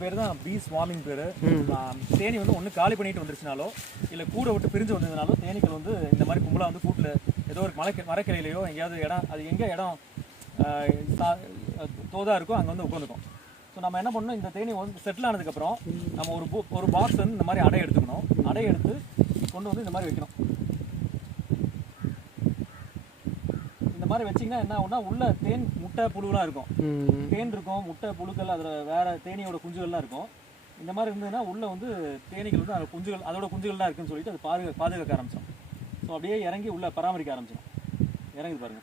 பேர் தான் பீ ஸ்வாமிங் பேர். தேனி வந்து ஒன்று காலி பண்ணிட்டு வந்துருச்சுனாலோ இல்லை கூடை விட்டு பிரிஞ்சு வந்ததுனாலோ தேனீக்கள் வந்து இந்த மாதிரி கும்பலாக வந்து கூட்டில் ஏதோ ஒரு மலை மரக்கிளையிலையோ எங்கேயாவது இடம் அது எங்கே இடம் ஆஹ், சா- தோதா இருக்கோ அங்கே வந்து உட்காந்துக்கும் ஸோ நம்ம என்ன பண்ணணும் இந்த தேனி வந்து செட்டில் ஆனதுக்கப்புறம் நம்ம ஒரு ஒரு பாக்ஸ் வந்து இந்த மாதிரி அடை எடுத்துக்கணும். அடை எடுத்து கொண்டு வந்து இந்த மாதிரி வைக்கணும். மாதிரி வச்சிங்கன்னா என்ன ஆகும்னா உள்ள தேன் முட்டை புழுலாம் இருக்கும். தேன் இருக்கும் முட்டை புழுக்கள் அதில் வேற தேனியோட குஞ்சுகள்லாம் இருக்கும். இந்த மாதிரி இருந்ததுன்னா உள்ள வந்து தேனீக்கள் வந்து அதோட குஞ்சுகள் அதோட குஞ்சுகள் தான் இருக்குன்னு சொல்லிட்டு அது பாதுகா பாதுகாக்க ஆரம்பிச்சோம் ஸோ அப்படியே இறங்கி உள்ள பராமரிக்க ஆரம்பிச்சிடும் இறங்குது பாருங்க.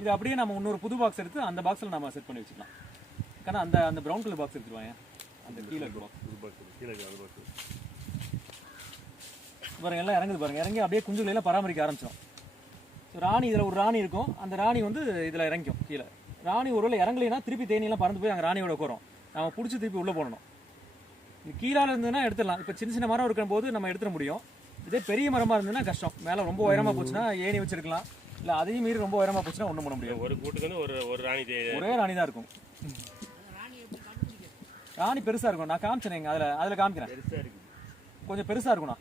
இது அப்படியே நம்ம இன்னொரு புது பாக்ஸ் எடுத்து அந்த பாக்ஸில் நம்ம செட் பண்ணி வச்சுக்கலாம். ஏன்னா அந்த அந்த ப்ரௌன் கலர் பாக்ஸ் எடுத்துருவாங்க. அந்த கீழே பாக்ஸ் கீழே பாருங்க எல்லாம் இறங்குது பாருங்க. இறங்கி அப்படியே குஞ்சுகளை எல்லாம் பராமரிக்க ஆரம்பிச்சிடும் ராணி இதில் ஒரு ராணி இருக்கும். அந்த ராணி வந்து இதில் இறங்கிக்கும் கீழே. ராணி ஒருவேளை இறங்கலைன்னா திருப்பி தேனியெல்லாம் பறந்து போய் அங்கே ராணியோட உட்காரும். நம்ம பிடிச்சி திருப்பி உள்ளே போடணும். இது கீழால இருந்ததுன்னா எடுத்துடலாம். இப்போ சின்ன சின்ன மரம் இருக்கும் போது நம்ம எடுத்துட முடியும். இதே பெரிய மரமாக இருந்ததுன்னா கஷ்டம். மேலே ரொம்ப உயரமாக போச்சுன்னா ஏணி வச்சிருக்கலாம். இல்லை அதையும் மீறி ரொம்ப உயரமாக போச்சுன்னா ஒன்றும் பண்ண முடியாது. ஒரு கூட்டுக்கு ஒரு ஒரு ராணி ஒரே ராணி தான் இருக்கும். ராணி பெருசாக இருக்கும். நான் காமிச்சேன் அதில் அதில் காமிக்கிறேன். கொஞ்சம் பெருசாக இருக்கும்ண்ணா.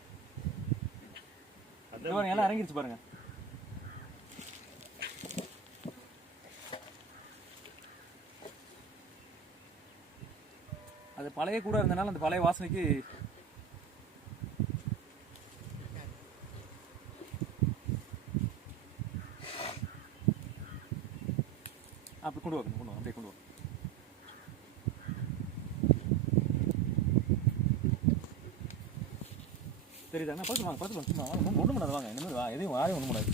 பாருங்க எல்லாம் இறங்கிருச்சு பாருங்க. அது பழைய கூட இருந்தனால அந்த பழைய வாசனைக்கு அப்படி கொண்டு வாங்க கொண்டு வா அப்படியே கொண்டு வா. தெரியுதாண்ணா பார்த்து வாங்க பார்த்து சும்மா வாங்க. ஒன்றும் பண்ணாது வாங்க. இனிமேல் வா எதையும் யாரையும் ஒன்றும் பண்ணாது.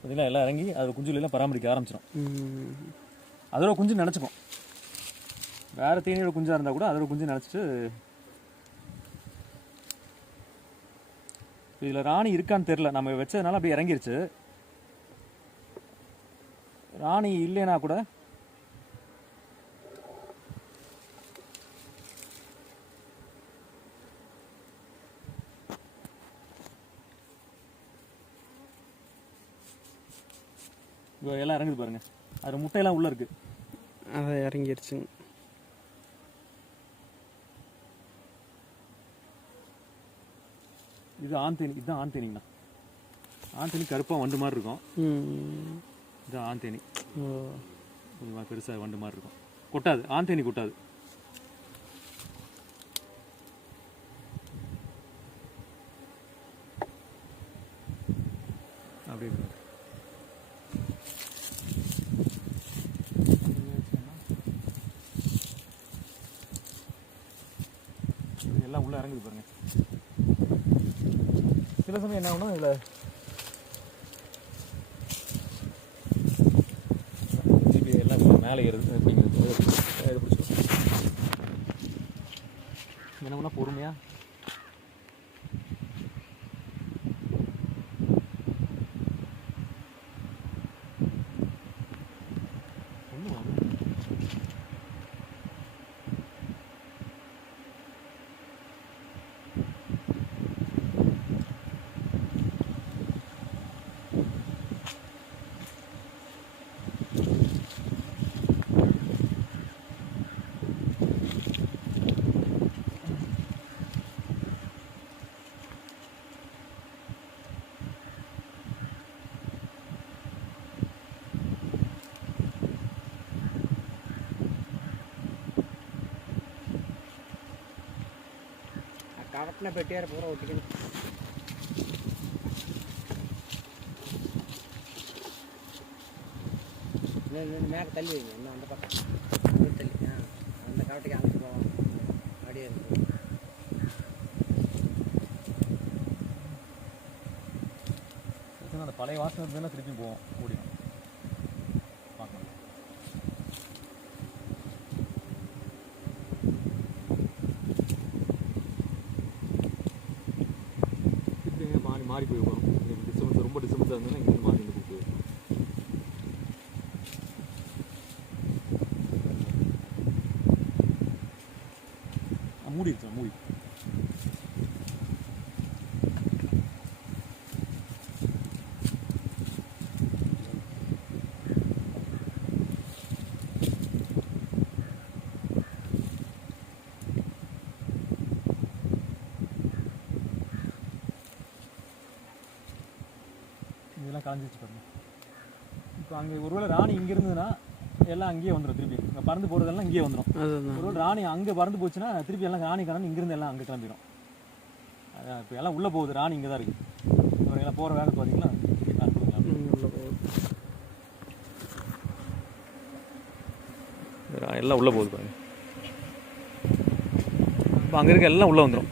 பார்த்தீங்களா எல்லாம் இறங்கி அது குஞ்சுல எல்லாம் பராமரிக்க ஆரம்பிச்சிடும் அதோட குஞ்சு நினச்சிக்கும். வேற தேனியோட குஞ்சா இருந்தால் கூட அதோட குஞ்சு நினச்சிட்டு இதில் ராணி இருக்கான்னு தெரில நம்ம வச்சதுனால அப்படியே இறங்கிருச்சு. ராணி இல்லைனா கூட இதோ எல்லாம் இறங்குது பாருங்க. அது முட்டையெல்லாம் உள்ள இருக்கு. அதை இறங்கிருச்சுங்க இது ஆண் தேனி இதுதான் ஆண் தேனிங்கண்ணா ஆண் தேனி கருப்பாக வண்டு மாதிரி இருக்கும். ம். இது ஆண் தேனி ஓ. கொஞ்சமாக பெருசாக வண்டு மாதிரி இருக்கும். கொட்டாது ஆண் தேனி கொட்டாது அப்படியே இருக்கு. இது எல்லாம் உள்ளே இறங்குது பாருங்க. சில சமயம் என்ன ஆகும்னா இதில் ஜிபி எல்லாம் மேலே ஏறுது அப்படிங்கிறது என்ன பண்ணால் பொறுமையாக ஒன்றும் കറക്റ്റിനെ പെട്ടിയാരെ പൂറ ഒട്ടിക്കുന്നു മേലെ തല്ലി വയ്ക്കും എന്നാൽ അന്ത പക്കം തല്ലി ആ അന്ത കറക്റ്റ് അങ്ങോട്ട് പോവാം അടിയായിരുന്നു பழைய வாசனை திரும்பி போவோம் முடியும் மாறி போய் வரும் டிஸ்டர்பன்ஸ் ரொம்ப டிஸ்டர்பன்ஸாக இருந்ததுன்னா இங்கே மாறி வந்து கூப்பிட்டு மூடி இருக்கா மூடி கலைஞ்சிச்சு பாருங்க இப்போ அங்கே ஒருவேளை ராணி இங்கே இருந்ததுன்னா எல்லாம் அங்கேயே வந்துடும் திருப்பி. இங்கே பறந்து போகிறதெல்லாம் இங்கேயே வந்துடும் ஒருவேளை ராணி அங்கே பறந்து போச்சுன்னா திருப்பி எல்லாம் ராணி கணக்கு இங்கிருந்து எல்லாம் அங்கே கிளம்பிடும் அதான் இப்போ எல்லாம் உள்ளே போகுது. ராணி இங்கே தான் இருக்குது இவங்க போகிற வேகத்தை பார்த்தீங்களா எல்லாம் உள்ளே போகுது பாருங்க. இப்போ அங்கே இருக்க எல்லாம் உள்ளே வந்துடும்